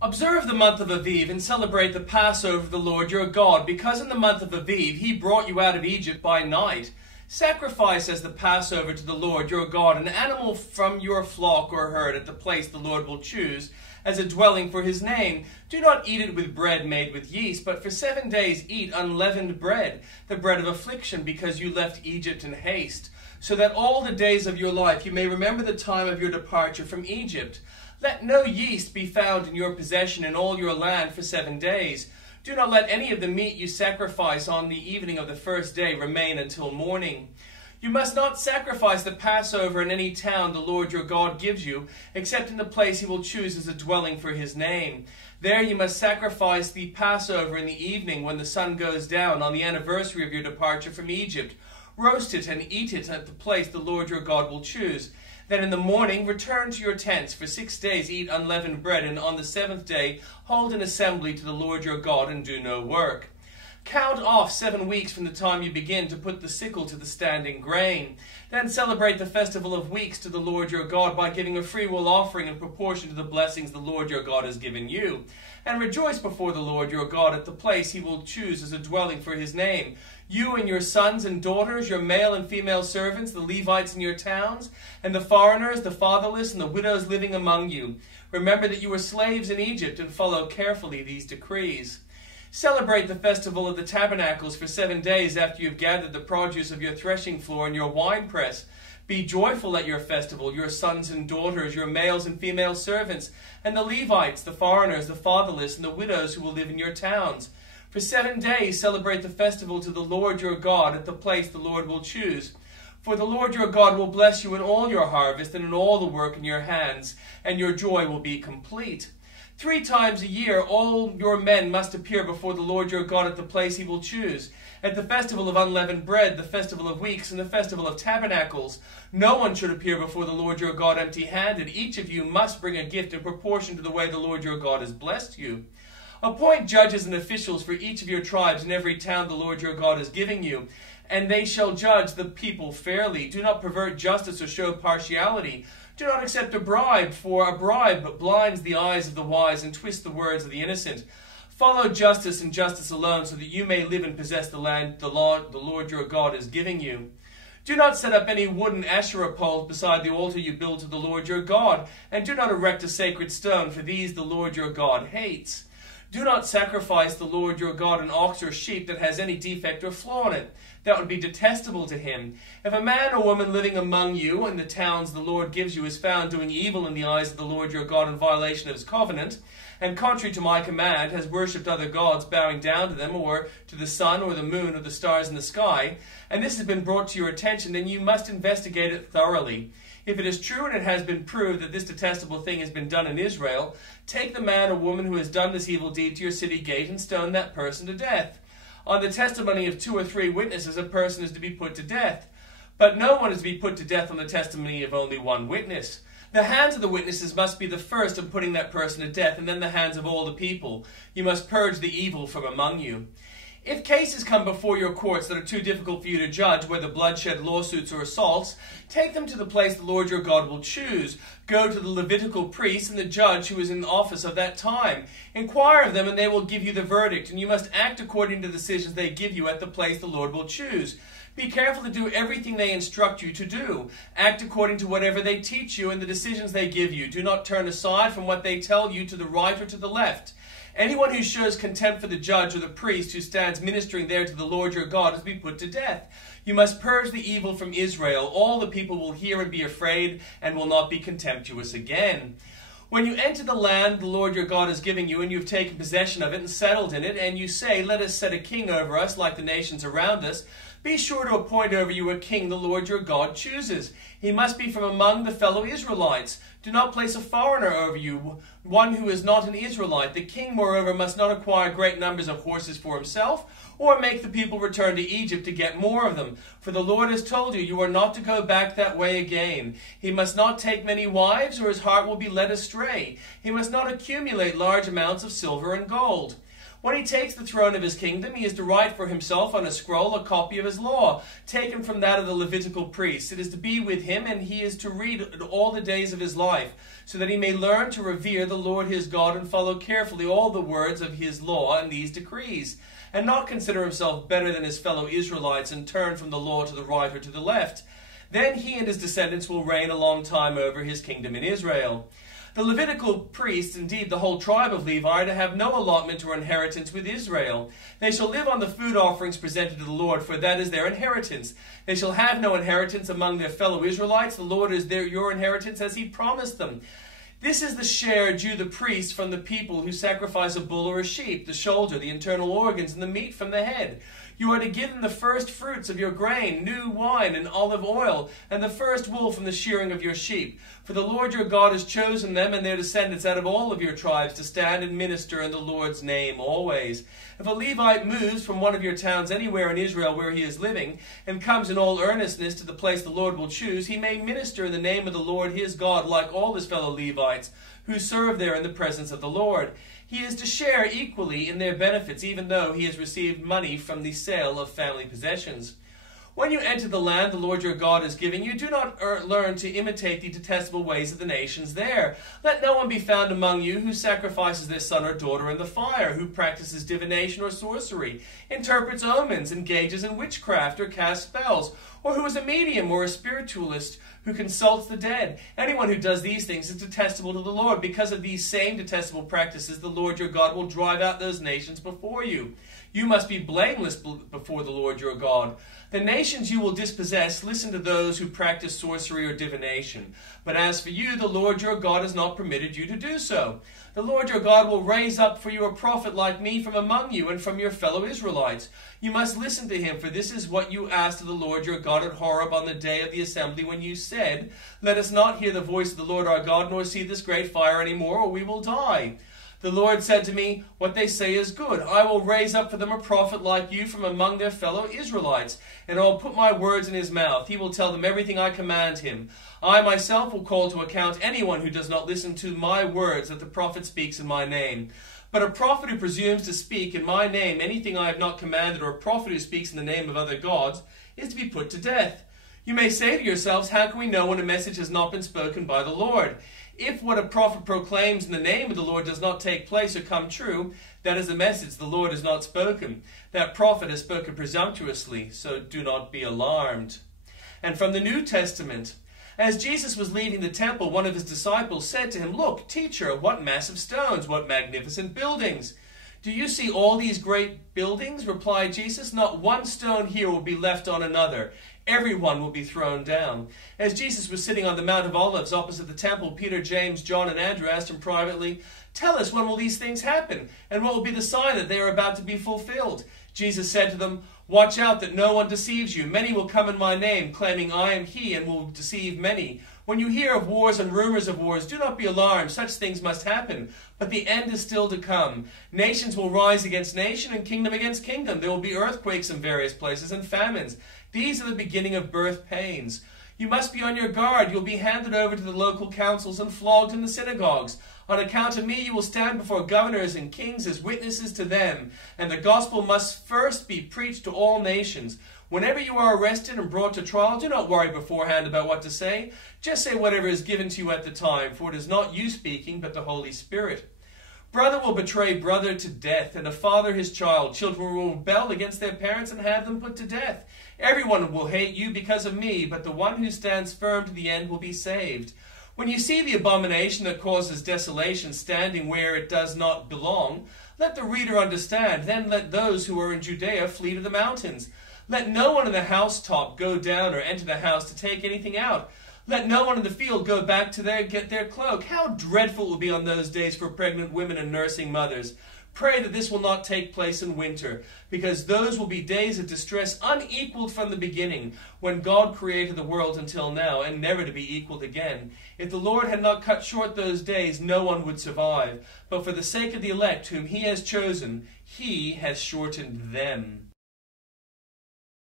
Observe the month of Aviv and celebrate the Passover of the Lord your God, because in the month of Aviv he brought you out of Egypt by night. Sacrifice as the Passover to the Lord your God an animal from your flock or herd at the place the Lord will choose as a dwelling for his name. Do not eat it with bread made with yeast, but for 7 days eat unleavened bread, the bread of affliction, because you left Egypt in haste, so that all the days of your life you may remember the time of your departure from Egypt. Let no yeast be found in your possession in all your land for 7 days. Do not let any of the meat you sacrifice on the evening of the first day remain until morning. You must not sacrifice the Passover in any town the Lord your God gives you, except in the place he will choose as a dwelling for his name. There you must sacrifice the Passover in the evening when the sun goes down on the anniversary of your departure from Egypt. Roast it and eat it at the place the Lord your God will choose. Then in the morning return to your tents. For 6 days eat unleavened bread, and on the 7th day hold an assembly to the Lord your God and do no work. Count off 7 weeks from the time you begin to put the sickle to the standing grain. Then celebrate the festival of weeks to the Lord your God by giving a freewill offering in proportion to the blessings the Lord your God has given you. And rejoice before the Lord your God at the place he will choose as a dwelling for his name. You and your sons and daughters, your male and female servants, the Levites in your towns, and the foreigners, the fatherless, and the widows living among you. Remember that you were slaves in Egypt, and follow carefully these decrees. Celebrate the festival of the tabernacles for 7 days after you have gathered the produce of your threshing floor and your winepress. Be joyful at your festival, your sons and daughters, your males and female servants, and the Levites, the foreigners, the fatherless, and the widows who will live in your towns. For 7 days celebrate the festival to the Lord your God at the place the Lord will choose. For the Lord your God will bless you in all your harvest and in all the work in your hands, and your joy will be complete. 3 times a year all your men must appear before the Lord your God at the place he will choose. At the festival of unleavened bread, the festival of weeks, and the festival of tabernacles, no one should appear before the Lord your God empty-handed. Each of you must bring a gift in proportion to the way the Lord your God has blessed you. Appoint judges and officials for each of your tribes in every town the Lord your God is giving you, and they shall judge the people fairly. Do not pervert justice or show partiality. Do not accept a bribe, for a bribe blinds the eyes of the wise and twists the words of the innocent. Follow justice and justice alone, so that you may live and possess the land the Lord your God is giving you. Do not set up any wooden Asherah poles beside the altar you build to the Lord your God, and do not erect a sacred stone, for these the Lord your God hates. Do not sacrifice the Lord your God an ox or sheep that has any defect or flaw in it. That would be detestable to him. If a man or woman living among you in the towns the Lord gives you is found doing evil in the eyes of the Lord your God in violation of his covenant, and contrary to my command has worshipped other gods, bowing down to them, or to the sun or the moon or the stars in the sky, and this has been brought to your attention, then you must investigate it thoroughly. If it is true and it has been proved that this detestable thing has been done in Israel, take the man or woman who has done this evil deed to your city gate and stone that person to death. On the testimony of 2 or 3 witnesses, a person is to be put to death. But no one is to be put to death on the testimony of only 1 witness. The hands of the witnesses must be the first in putting that person to death, and then the hands of all the people. You must purge the evil from among you. If cases come before your courts that are too difficult for you to judge, whether bloodshed, lawsuits, or assaults, take them to the place the Lord your God will choose. Go to the Levitical priest and the judge who is in office of that time. Inquire of them, and they will give you the verdict, and you must act according to the decisions they give you at the place the Lord will choose. Be careful to do everything they instruct you to do. Act according to whatever they teach you and the decisions they give you. Do not turn aside from what they tell you to the right or to the left. Anyone who shows contempt for the judge or the priest who stands ministering there to the Lord your God is to be put to death. You must purge the evil from Israel. All the people will hear and be afraid and will not be contemptuous again. When you enter the land the Lord your God is giving you, and you have taken possession of it and settled in it, and you say, let us set a king over us like the nations around us, be sure to appoint over you a king the Lord your God chooses. He must be from among the fellow Israelites. Do not place a foreigner over you, one who is not an Israelite. The king, moreover, must not acquire great numbers of horses for himself, or make the people return to Egypt to get more of them. For the Lord has told you, you are not to go back that way again. He must not take many wives, or his heart will be led astray. He must not accumulate large amounts of silver and gold. When he takes the throne of his kingdom, he is to write for himself on a scroll a copy of his law, taken from that of the Levitical priests. It is to be with him, and he is to read it all the days of his life, so that he may learn to revere the Lord his God and follow carefully all the words of his law and these decrees, and not consider himself better than his fellow Israelites and turn from the law to the right or to the left. Then he and his descendants will reign a long time over his kingdom in Israel. The Levitical priests, indeed the whole tribe of Levi, are to have no allotment or inheritance with Israel. They shall live on the food offerings presented to the Lord, for that is their inheritance. They shall have no inheritance among their fellow Israelites. The Lord is your inheritance, as he promised them. This is the share due the priest from the people who sacrifice a bull or a sheep, the shoulder, the internal organs, and the meat from the head. You are to give them the first fruits of your grain, new wine, and olive oil, and the first wool from the shearing of your sheep. For the Lord your God has chosen them and their descendants out of all of your tribes to stand and minister in the Lord's name always. If a Levite moves from one of your towns anywhere in Israel where he is living, and comes in all earnestness to the place the Lord will choose, he may minister in the name of the Lord his God like all his fellow Levites, who serve there in the presence of the Lord. He is to share equally in their benefits, even though he has received money from the sale of family possessions. When you enter the land the Lord your God is giving you, do not learn to imitate the detestable ways of the nations there. Let no one be found among you who sacrifices their son or daughter in the fire, who practices divination or sorcery, interprets omens, engages in witchcraft, or casts spells, or who is a medium or a spiritualist, who consults the dead. Anyone who does these things is detestable to the Lord. Because of these same detestable practices, the Lord your God will drive out those nations before you. You must be blameless before the Lord your God. The nations you will dispossess listen to those who practice sorcery or divination. But as for you, the Lord your God has not permitted you to do so. The Lord your God will raise up for you a prophet like me from among you and from your fellow Israelites. You must listen to him, for this is what you asked of the Lord your God at Horeb on the day of the assembly, when you said, Let us not hear the voice of the Lord our God, nor see this great fire any more, or we will die. The Lord said to me, What they say is good. I will raise up for them a prophet like you from among their fellow Israelites, and I will put my words in his mouth. He will tell them everything I command him. I myself will call to account anyone who does not listen to my words that the prophet speaks in my name. But a prophet who presumes to speak in my name anything I have not commanded, or a prophet who speaks in the name of other gods, is to be put to death. You may say to yourselves, How can we know when a message has not been spoken by the Lord? If what a prophet proclaims in the name of the Lord does not take place or come true, that is a message the Lord has not spoken. That prophet has spoken presumptuously, so do not be alarmed. And from the New Testament, as Jesus was leaving the temple, one of his disciples said to him, Look, teacher, what massive stones, what magnificent buildings. Do you see all these great buildings? Replied Jesus. Not one stone here will be left on another. Everyone will be thrown down. As Jesus was sitting on the Mount of Olives opposite the temple, Peter, James, John, and Andrew asked him privately, Tell us, when will these things happen? And what will be the sign that they are about to be fulfilled? Jesus said to them, Watch out that no one deceives you. Many will come in my name, claiming I am he, and will deceive many. When you hear of wars and rumors of wars, do not be alarmed. Such things must happen. But the end is still to come. Nations will rise against nation and kingdom against kingdom. There will be earthquakes in various places and famines. These are the beginning of birth pains. You must be on your guard. You'll be handed over to the local councils and flogged in the synagogues. On account of me, you will stand before governors and kings as witnesses to them. And the gospel must first be preached to all nations. Whenever you are arrested and brought to trial, do not worry beforehand about what to say. Just say whatever is given to you at the time, for it is not you speaking, but the Holy Spirit. Brother will betray brother to death, and a father his child. Children will rebel against their parents and have them put to death. Everyone will hate you because of me, but the one who stands firm to the end will be saved. When you see the abomination that causes desolation standing where it does not belong, let the reader understand. Then let those who are in Judea flee to the mountains. Let no one in the housetop go down or enter the house to take anything out. Let no one in the field go back to get their cloak. How dreadful it will be on those days for pregnant women and nursing mothers. Pray that this will not take place in winter, because those will be days of distress unequaled from the beginning, when God created the world until now, and never to be equaled again. If the Lord had not cut short those days, no one would survive. But for the sake of the elect whom he has chosen, he has shortened them.